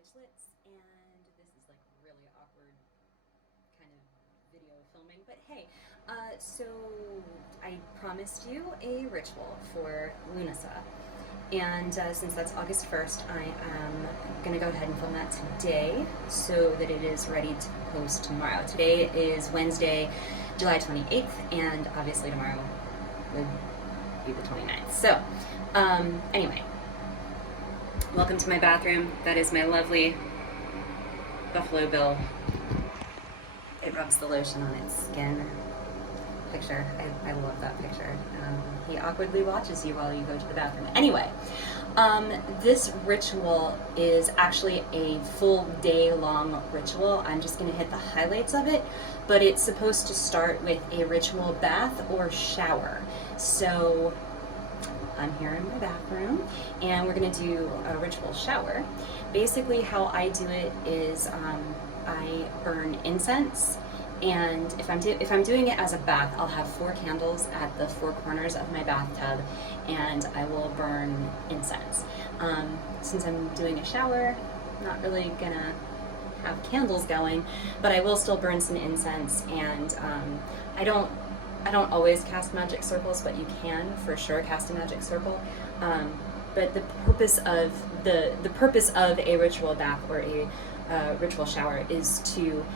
witchlets, and this is like really awkward kind of video filming, but hey, so I promised you a ritual for Lughnasadh, and since that's August 1st, I am going to go ahead and film that today so that it is ready to post tomorrow. Today is Wednesday, July 28th, and obviously tomorrow would be the 29th. So, anyway, welcome to my bathroom. That is my lovely Buffalo Bill. It rubs the lotion on its skin picture. I love that picture. He awkwardly watches you while you go to the bathroom. Anyway, this ritual is actually a full day long ritual. I'm just going to hit the highlights of it, but it's supposed to start with a ritual bath or shower. So I'm here in my bathroom and we're going to do a ritual shower. Basically how I do it is I burn incense, and if I'm doing it as a bath, I'll have 4 candles at the 4 corners of my bathtub, and I will burn incense. Since I'm doing a shower, I'm not really gonna have candles going, but I will still burn some incense. And I don't always cast magic circles, but you can for sure cast a magic circle. But the purpose of the purpose of a ritual bath or a ritual shower is to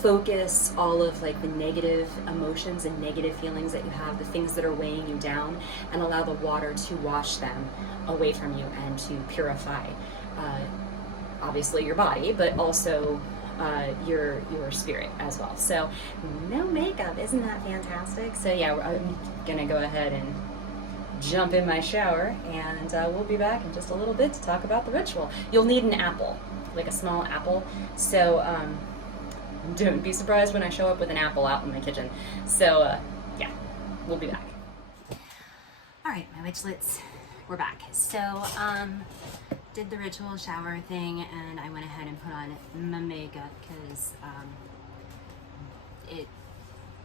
focus all of like the negative emotions and negative feelings that you have, the things that are weighing you down, and allow the water to wash them away from you and to purify obviously your body, but also your spirit as well. So no makeup, isn't that fantastic? So yeah, I'm gonna go ahead and jump in my shower, and we'll be back in just a little bit to talk about the ritual. You'll need an apple, like a small apple. So don't be surprised when I show up with an apple out in the kitchen. So yeah, we'll be back. All right, my witchlets, we're back. So did the ritual shower thing, and I went ahead and put on my makeup because it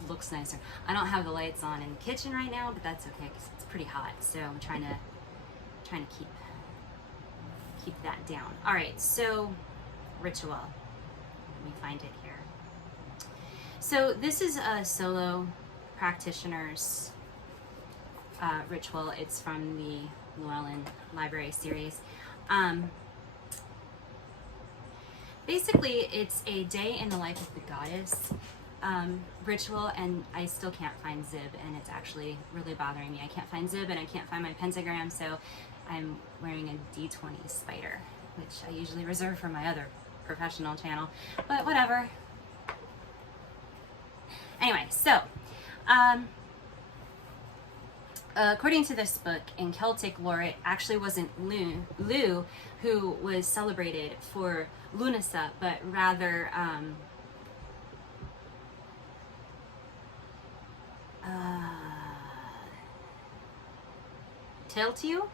looks nicer. I don't have the lights on in the kitchen right now, but that's okay because it's pretty hot. So I'm trying to keep that down. All right, so ritual. Let me find it here. So this is a solo practitioner's ritual. It's from the Llewellyn Library series. Basically, it's a day in the life of the goddess ritual, and I still can't find Zib, and it's actually really bothering me. I can't find Zib, and I can't find my pentagram, so I'm wearing a D20 spider, which I usually reserve for my other professional channel, but whatever. Anyway, so according to this book, in Celtic lore, it actually wasn't Lu who was celebrated for Lughnasadh, but rather Tiltiu,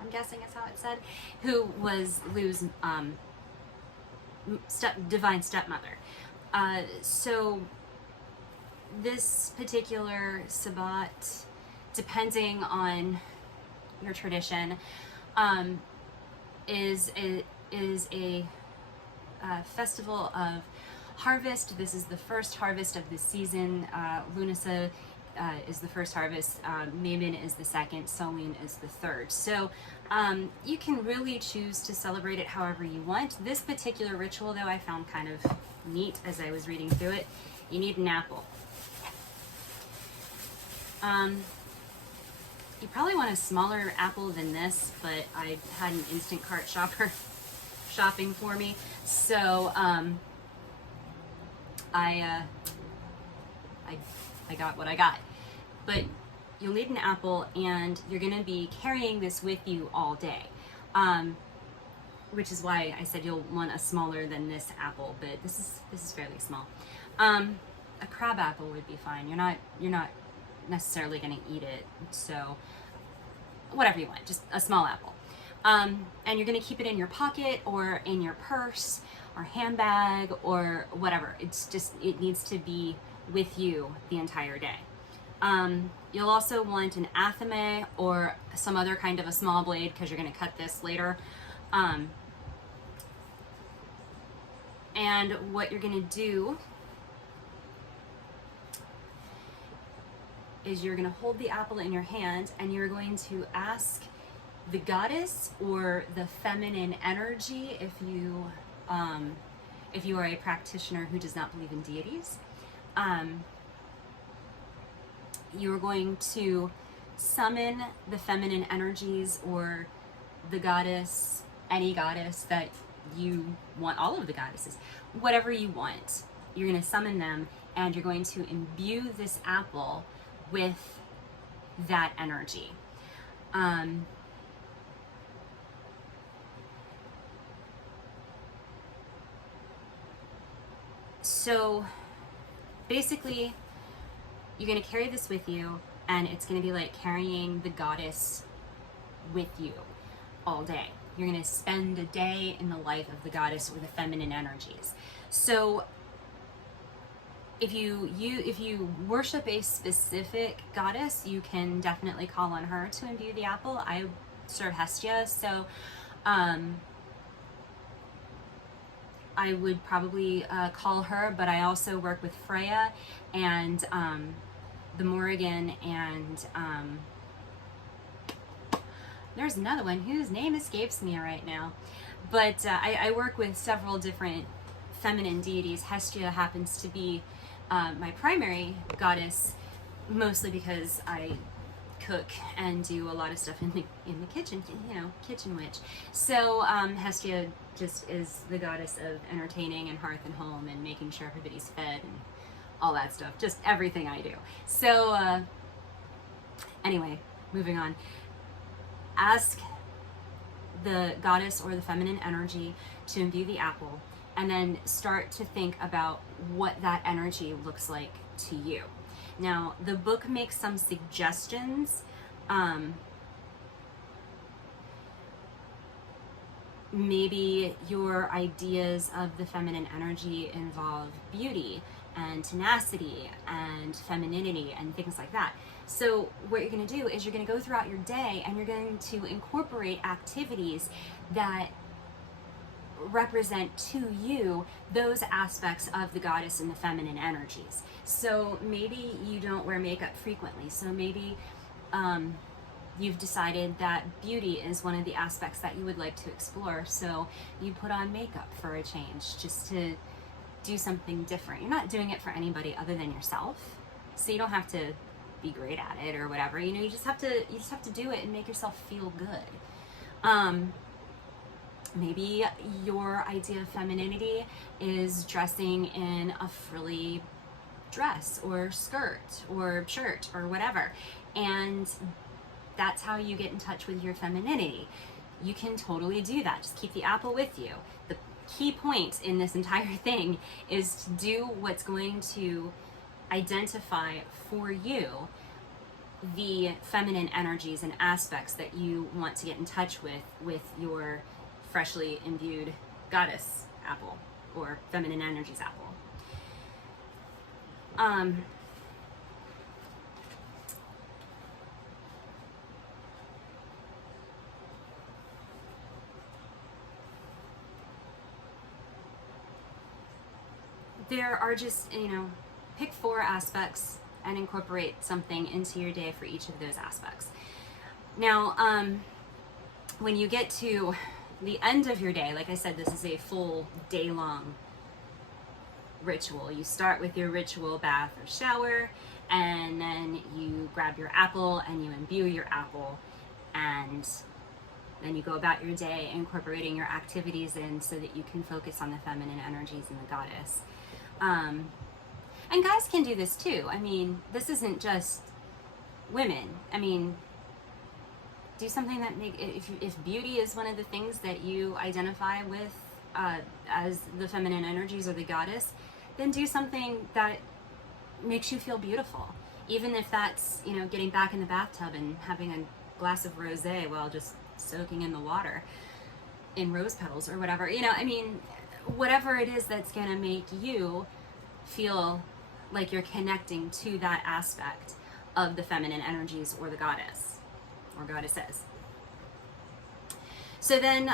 I'm guessing is how it said, who was Lu's divine stepmother. So this particular Sabbat, depending on your tradition, is a festival of harvest. This is the first harvest of the season. Lughnasadh is the first harvest. Mabon is the second. Samhain is the third. So you can really choose to celebrate it however you want. This particular ritual, though, I found kind of neat as I was reading through it. You need an apple. You probably want a smaller apple than this, but I had an instant cart shopper shopping for me, so I got what I got. But you'll need an apple, and you're going to be carrying this with you all day, which is why I said you'll want a smaller than this apple, but this is fairly small. A crab apple would be fine. You're not necessarily going to eat it, so whatever you want, just a small apple. And you're going to keep it in your pocket or in your purse or handbag or whatever. It needs to be with you the entire day. You'll also want an athame or some other kind of a small blade because you're going to cut this later. And what you're going to do is you're going to hold the apple in your hand, and you're going to ask the goddess or the feminine energy, if you are a practitioner who does not believe in deities, you're going to summon the feminine energies or the goddess, any goddess that you want, all of the goddesses, whatever you want. You're going to summon them, and you're going to imbue this apple with that energy. So basically, you're going to carry this with you, and it's going to be like carrying the goddess with you all day. You're going to spend a day in the life of the goddess or the feminine energies. So if you worship a specific goddess, you can definitely call on her to imbue the apple. I serve Hestia, so I would probably call her, but I also work with Freya and the Morrigan, and there's another one whose name escapes me right now. But I work with several different feminine deities. Hestia happens to be my primary goddess, mostly because I cook and do a lot of stuff in the kitchen, kitchen witch. So Hestia just is the goddess of entertaining and hearth and home and making sure everybody's fed and all that stuff, just everything I do. So anyway, moving on. Ask the goddess or the feminine energy to imbue the apple, and then start to think about what that energy looks like to you. Now, the book makes some suggestions. Maybe your ideas of the feminine energy involve beauty and tenacity and femininity and things like that. So what you're going to do is you're going to go throughout your day, and you're going to incorporate activities that represent to you those aspects of the goddess and the feminine energies. So maybe you don't wear makeup frequently. So maybe you've decided that beauty is one of the aspects that you would like to explore. So you put on makeup for a change, just to do something different. You're not doing it for anybody other than yourself. So you don't have to be great at it or whatever. You just have to do it and make yourself feel good. Maybe your idea of femininity is dressing in a frilly dress or skirt or shirt or whatever, and that's how you get in touch with your femininity. You can totally do that. Just keep the apple with you. The key point in this entire thing is to do what's going to identify for you the feminine energies and aspects that you want to get in touch with your freshly imbued goddess apple or feminine energies apple. There are just, pick 4 aspects and incorporate something into your day for each of those aspects. Now, when you get to the end of your day, like I said, this is a full day-long ritual. You start with your ritual bath or shower, and then you grab your apple and you imbue your apple, and then you go about your day incorporating your activities in so that you can focus on the feminine energies and the goddess. And guys can do this too. I mean, this isn't just women. I mean, do something that if beauty is one of the things that you identify with as the feminine energies or the goddess, then do something that makes you feel beautiful. Even if that's, getting back in the bathtub and having a glass of rosé while just soaking in the water in rose petals or whatever. Whatever it is that's going to make you feel like you're connecting to that aspect of the feminine energies or the goddess or goddesses. So then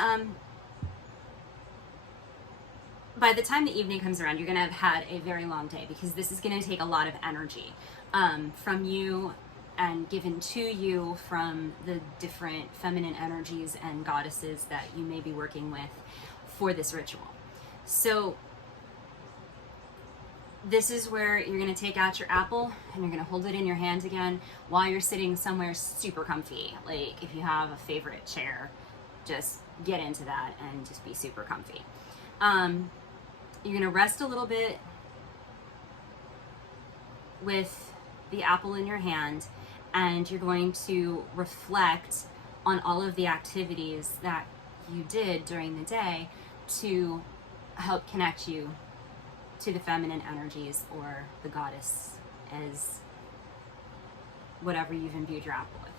by the time the evening comes around, you're going to have had a very long day, because this is going to take a lot of energy from you and given to you from the different feminine energies and goddesses that you may be working with for this ritual. So this is where you're going to take out your apple and you're going to hold it in your hands again while you're sitting somewhere super comfy. Like if you have a favorite chair, just get into that and just be super comfy. You're going to rest a little bit with the apple in your hand, and you're going to reflect on all of the activities that you did during the day to help connect you to the feminine energies or the goddess, as whatever you've imbued your apple with.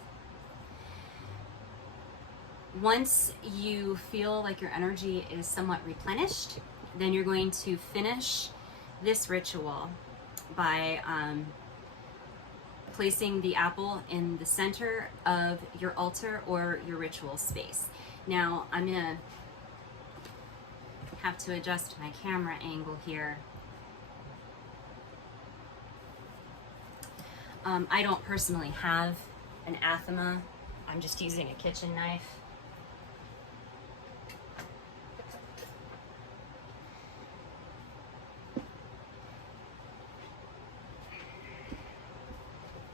Once you feel like your energy is somewhat replenished, then you're going to finish this ritual by placing the apple in the center of your altar or your ritual space. Now, I'm gonna have to adjust my camera angle here. I don't personally have an athema. I'm just using a kitchen knife.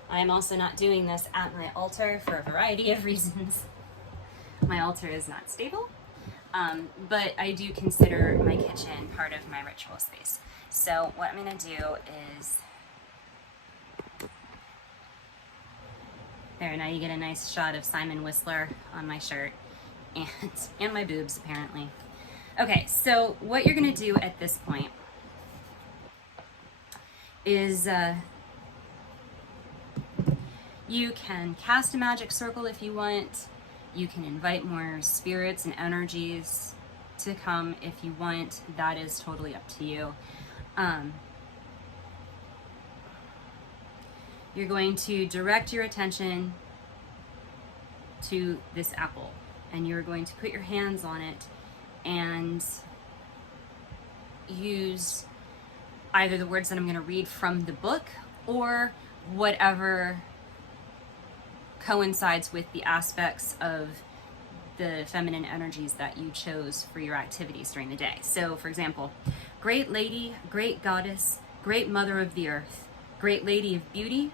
I am also not doing this at my altar for a variety of reasons. My altar is not stable, but I do consider my kitchen part of my ritual space. So what I'm gonna do is, there, now you get a nice shot of Simon Whistler on my shirt and my boobs apparently. Okay, so what you're gonna do at this point is you can cast a magic circle if you want. You can invite more spirits and energies to come if you want. That is totally up to you. You're going to direct your attention to this apple, and you're going to put your hands on it and use either the words that I'm going to read from the book or whatever coincides with the aspects of the feminine energies that you chose for your activities during the day. So, for example, great lady, great goddess, great mother of the earth, great lady of beauty,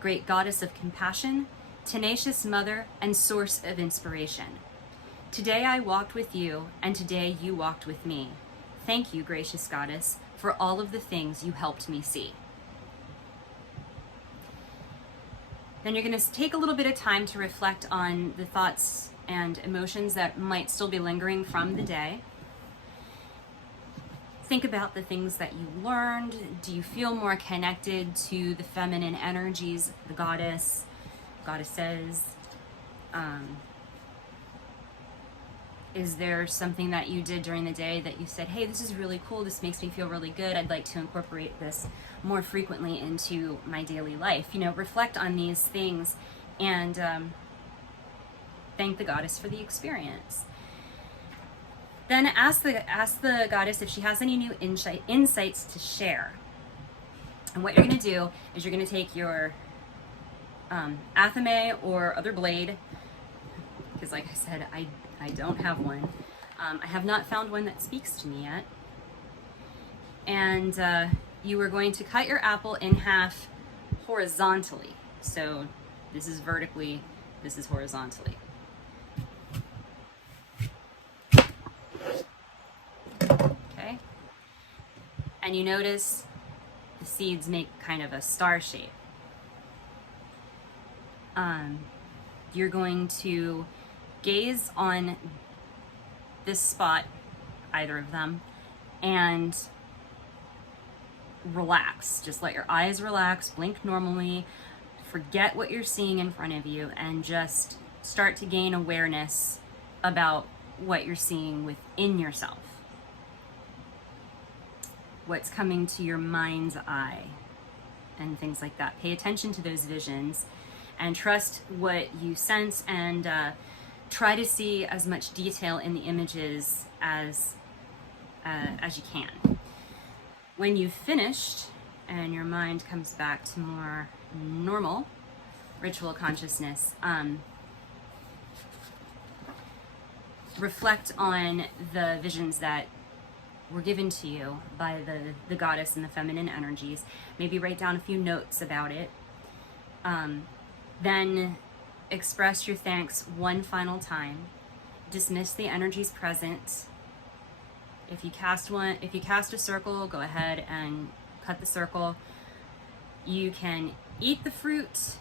great goddess of compassion, tenacious mother and source of inspiration. Today I walked with you, and today you walked with me. Thank you, gracious goddess, for all of the things you helped me see. Then you're going to take a little bit of time to reflect on the thoughts and emotions that might still be lingering from the day. Think about the things that you learned. Do you feel more connected to the feminine energies, the goddesses? Is there something that you did during the day that you said, hey, this is really cool, this makes me feel really good, I'd like to incorporate this more frequently into my daily life? You know, reflect on these things and thank the goddess for the experience. Then ask the goddess if she has any new insights to share. And what you're going to do is you're going to take your athame or other blade, because like I said, I don't have one. I have not found one that speaks to me yet. And you are going to cut your apple in half horizontally. So this is vertically, this is horizontally. Okay? And you notice the seeds make kind of a star shape. You're going to gaze on this spot, either of them, and relax. Just let your eyes relax, blink normally, forget what you're seeing in front of you, and just start to gain awareness about what you're seeing within yourself. What's coming to your mind's eye and things like that. Pay attention to those visions and trust what you sense, and try to see as much detail in the images as as you can. When you've finished and your mind comes back to more normal ritual consciousness, reflect on the visions that were given to you by the goddess and the feminine energies. Maybe write down a few notes about it. Then express your thanks one final time. Dismiss the energies present. If you cast a circle, go ahead and cut the circle. You can eat the fruit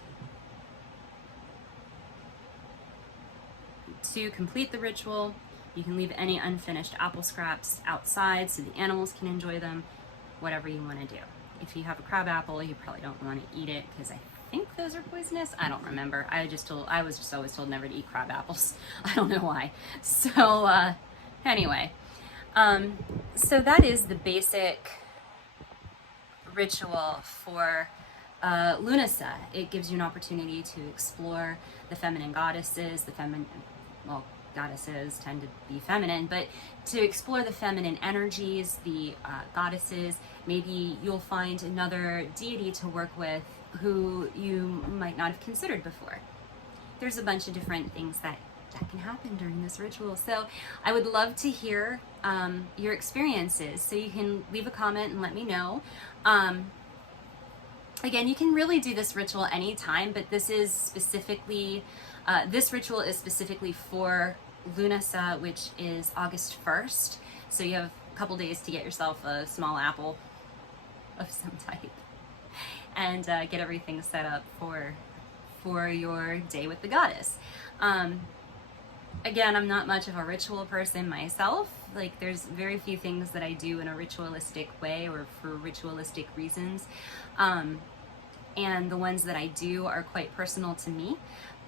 to complete the ritual. You can leave any unfinished apple scraps outside so the animals can enjoy them, whatever you want to do. If you have a crab apple, you probably don't want to eat it because I think those are poisonous. I don't remember. I was just always told never to eat crab apples. I don't know why. So anyway, so that is the basic ritual for Lughnasadh. It gives you an opportunity to explore the feminine goddesses, goddesses tend to be feminine, but to explore the feminine energies, the goddesses. Maybe you'll find another deity to work with who you might not have considered before. There's a bunch of different things that can happen during this ritual. So I would love to hear your experiences. So you can leave a comment and let me know. Again, you can really do this ritual anytime, but this is specifically, this ritual is specifically for Lughnasadh, which is August 1st. So you have a couple days to get yourself a small apple of some type and get everything set up for your day with the goddess. Again, I'm not much of a ritual person myself. Like, there's very few things that I do in a ritualistic way or for ritualistic reasons. And the ones that I do are quite personal to me.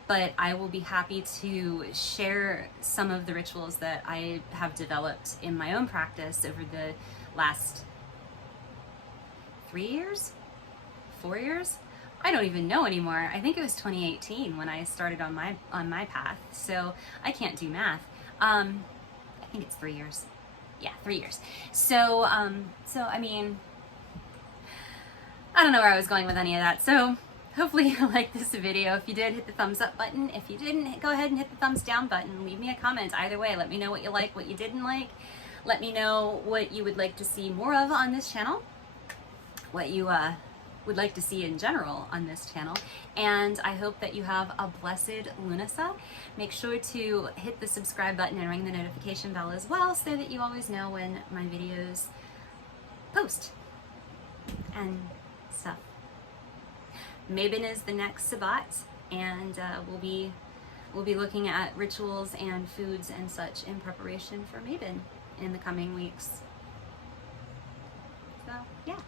But I will be happy to share some of the rituals that I have developed in my own practice over the last 3 years, 4 years. I don't even know anymore. I think it was 2018 when I started on my path. So I can't do math. I think it's 3 years. Yeah, 3 years. So I mean, I don't know where I was going with any of that. So hopefully you liked this video. If you did, hit the thumbs up button. If you didn't, go ahead and hit the thumbs down button. Leave me a comment. Either way, let me know what you like, what you didn't like. Let me know what you would like to see more of on this channel, what you would like to see in general on this channel. And I hope that you have a blessed Lughnasadh. Make sure to hit the subscribe button and ring the notification bell as well so that you always know when my videos post and stuff. Mabon is the next Sabbat, and we'll be looking at rituals and foods and such in preparation for Mabon in the coming weeks. So yeah.